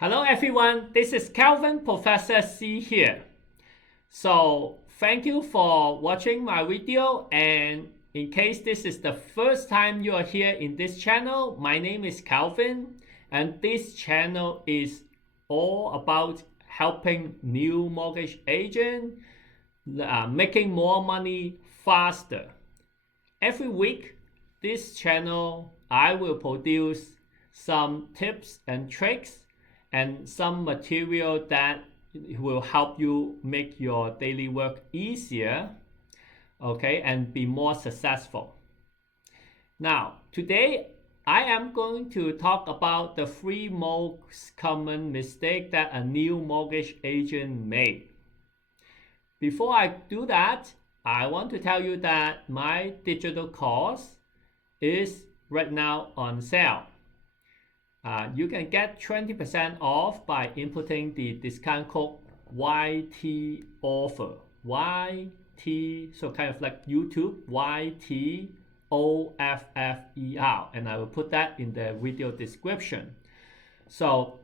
Hello everyone, this is Calvin Professor C here. So thank you for watching my video, and in case this is the first time you are here in this channel, my name is Calvin, and this channel is all about helping new mortgage agents making more money faster. Every week, this channel I will produce some tips and tricks and some material that will help you make your daily work easier, okay, and be more successful. Now, today I am going to talk about the 3 most common mistakes that a new mortgage agent made. Before I do that, I want to tell you that my digital course is right now on sale. You can get 20% off by inputting the discount code YT offer. YT, so kind of like YouTube, YTOFFER, and I will put that in the video description. So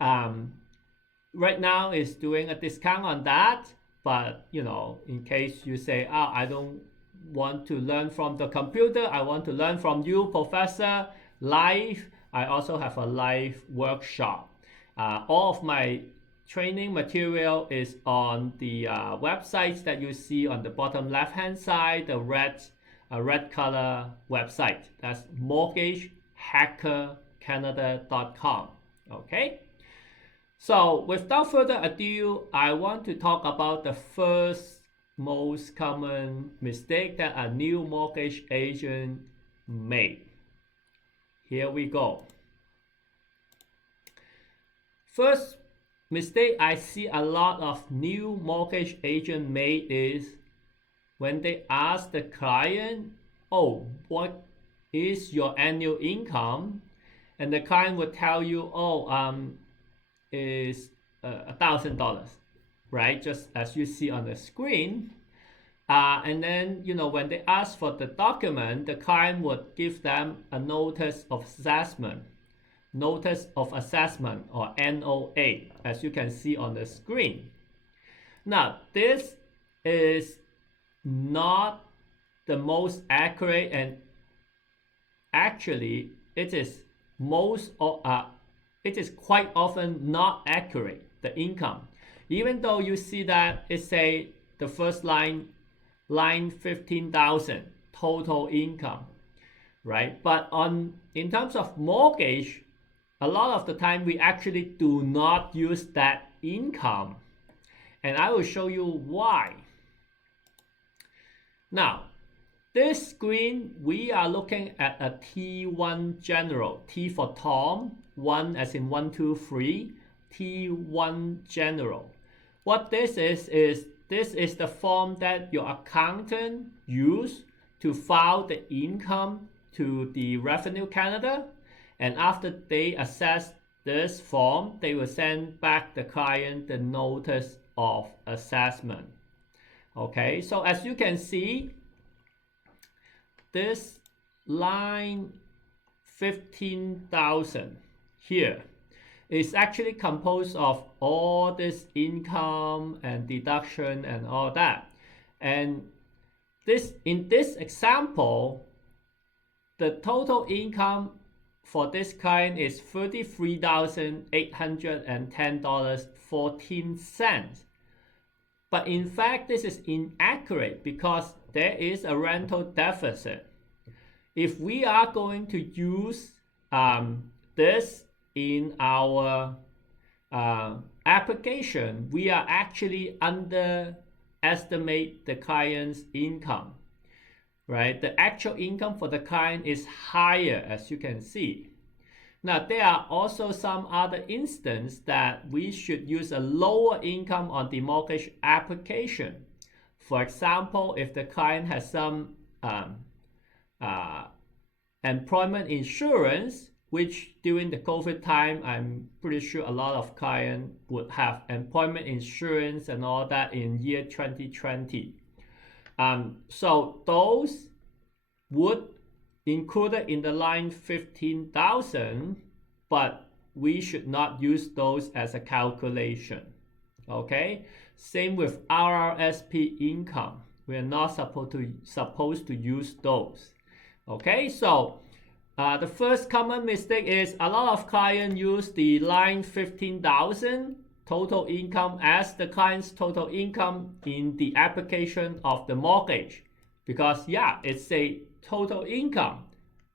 right now it's doing a discount on that, but in case you say, I don't want to learn from the computer, I want to learn from you, Professor, live. I also have a live workshop. All of my training material is on the websites that you see on the bottom left hand side, the red color website. That's mortgagehackercanada.com. Okay? So without further ado, I want to talk about the first most common mistake that a new mortgage agent made. Here we go. First mistake I see a lot of new mortgage agents made is when they ask the client, what is your annual income? And the client would tell you, is $1,000, right? Just as you see on the screen. And then, when they ask for the document, the client would give them a notice of assessment or NOA, as you can see on the screen. Now, this is not the most accurate, and actually it is quite often not accurate, the income. Even though you see that it say the first line 15,000 total income, right? But in terms of mortgage, a lot of the time we actually do not use that income, and I will show you why. Now, this screen, we are looking at a T1 general, T for Tom, 1 as in 1, 2, 3, T1 general. What this is this is the form that your accountant use to file the income to the Revenue Canada, and after they assess this form, they will send back the client the notice of assessment. Okay, so as you can see, this line 15,000 here is actually composed of all this income and deduction and all that. And in this example, the total income for this client is $33,810.14. But in fact, this is inaccurate because there is a rental deficit. If we are going to use this in our application, we are actually underestimate the client's income, right? The actual income for the client is higher, as you can see. Now, there are also some other instances that we should use a lower income on the mortgage application. For example, if the client has some employment insurance, which during the COVID time, I'm pretty sure a lot of clients would have employment insurance and all that in year 2020. So those would included in the line 15,000, but we should not use those as a calculation. Okay, same with RRSP income. We are not supposed to use those. Okay, so the first common mistake is a lot of clients use the line 15,000 total income as the client's total income in the application of the mortgage, because yeah, it's a total income.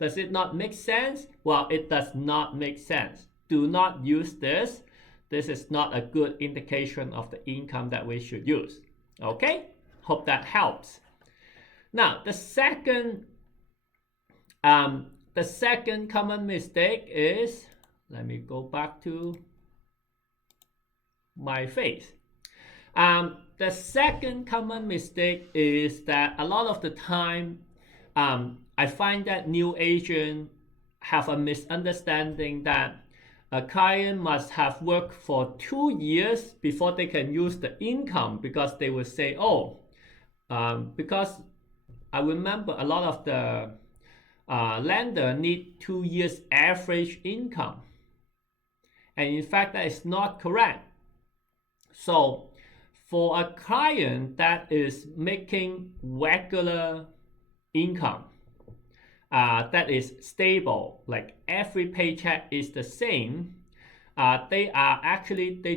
Does it not make sense? Well, it does not make sense. Do not use this. This is not a good indication of the income that we should use. Okay, hope that helps. Now the second common mistake is, let me go back to my face. The second common mistake is that a lot of the time I find that new agents have a misunderstanding that a client must have worked for 2 years before they can use the income, because they will say, oh, because I remember a lot of the lender need 2 years average income, and in fact that is not correct. So for a client that is making regular income that is stable, like every paycheck is the same, they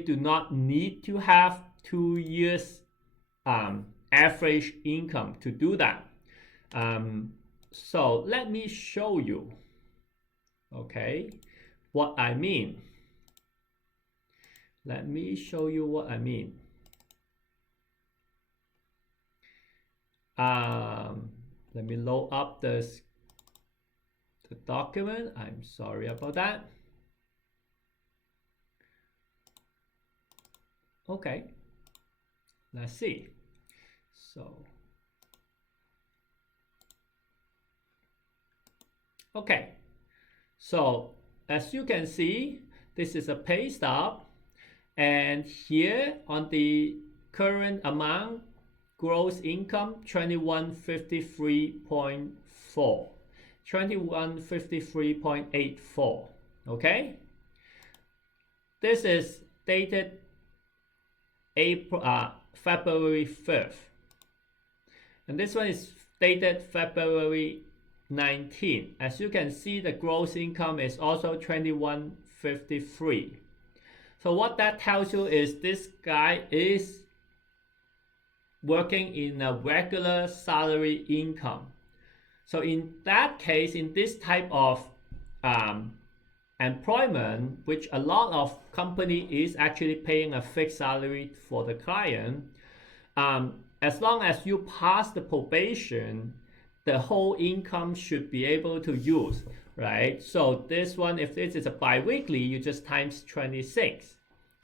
do not need to have 2 years average income to do that. So let me show you, okay, what I mean. Let me show you what I mean. Let me load up the document. I'm sorry about that. Okay, let's see. So, okay, so as you can see, this is a pay stub, and here on the current amount, gross income 2153.4, 2153.84. Okay, this is dated February 5th, and this one is dated February 19th. As you can see, the gross income is also 2153. So what that tells you is this guy is working in a regular salary income. So in that case, in this type of employment, which a lot of company is actually paying a fixed salary for the client, as long as you pass the probation, the whole income should be able to use, right? So this one, if this is a biweekly, you just times 26.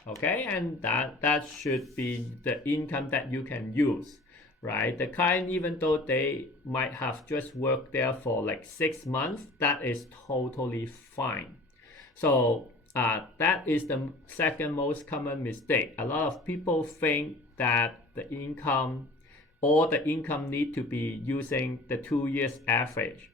Okay, and that should be the income that you can use, right? The client, even though they might have just worked there for like 6 months, that is totally fine. So that is the second most common mistake. A lot of people think that the income need to be using the 2 years average,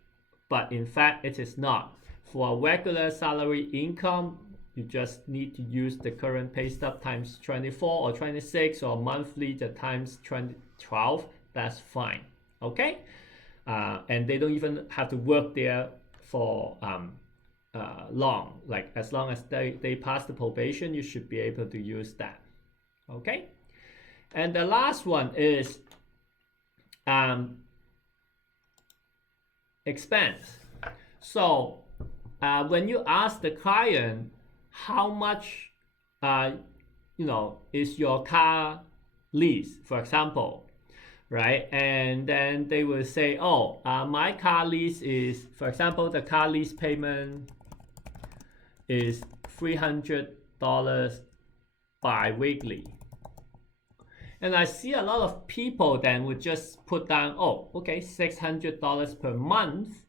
but in fact it is not. For a regular salary income, you just need to use the current pay stub times 24 or 26, or monthly the times 12. That's fine. Okay, and they don't even have to work there for long. Like as long as they pass the probation, you should be able to use that. Okay, and the last one is expense. So when you ask the client how much is your car lease, for example, right? And then they will say, oh, my car lease is, for example, the car lease payment is $300 bi-weekly. And I see a lot of people then would just put down, oh, okay, $600 per month,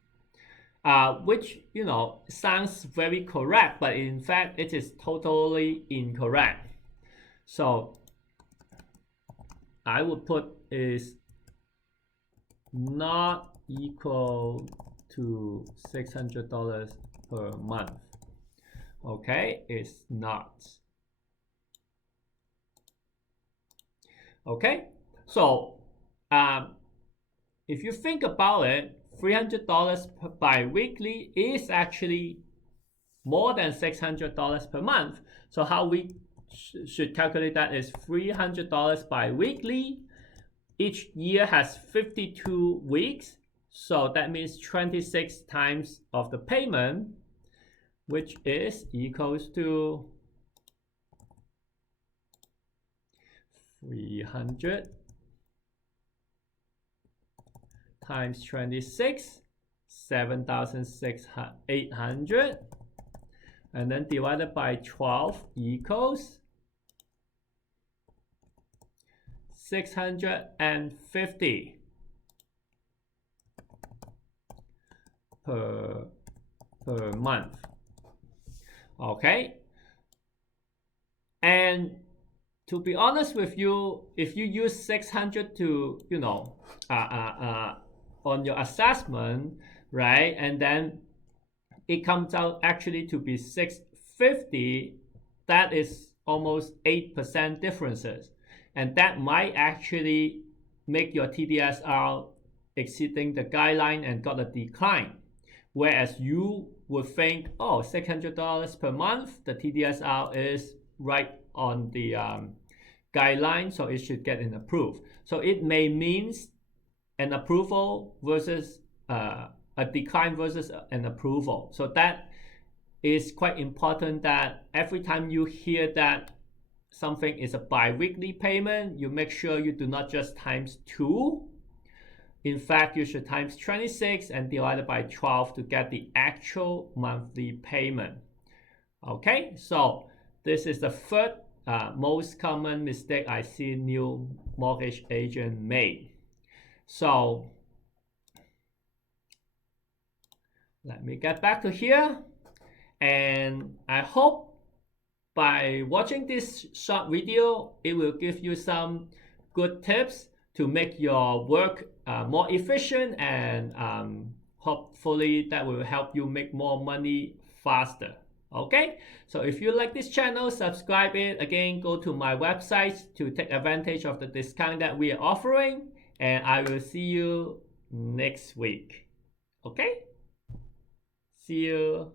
which, sounds very correct, but in fact, it is totally incorrect. So I would put is not equal to $600 per month. Okay, it's not. Okay, so if you think about it, $300 bi-weekly is actually more than $600 per month. So how we should calculate that is $300 bi-weekly. Each year has 52 weeks, so that means 26 times of the payment, which is equals to 300 times 26, 7,800, and then divided by 12 equals 650 per month. Okay, and to be honest with you, if you use 600 to on your assessment, right, and then it comes out actually to be 650, that is almost 8% differences, and that might actually make your TDSR exceeding the guideline and got a decline. Whereas you would think, oh, $600 per month, the TDSR is right on the guideline, so it should get an approved. So it may means an approval versus a decline versus an approval. So that is quite important, that every time you hear that something is a bi-weekly payment, you make sure you do not just times 2. In fact, you should times 26 and divide it by 12 to get the actual monthly payment. Okay, so this is the third most common mistake I see new mortgage agent made. So let me get back to here, and I hope by watching this short video, it will give you some good tips to make your work more efficient, and hopefully that will help you make more money faster. Okay, so if you like this channel, subscribe it. Again, go to my website to take advantage of the discount that we are offering, and I will see you next week. Okay, see you.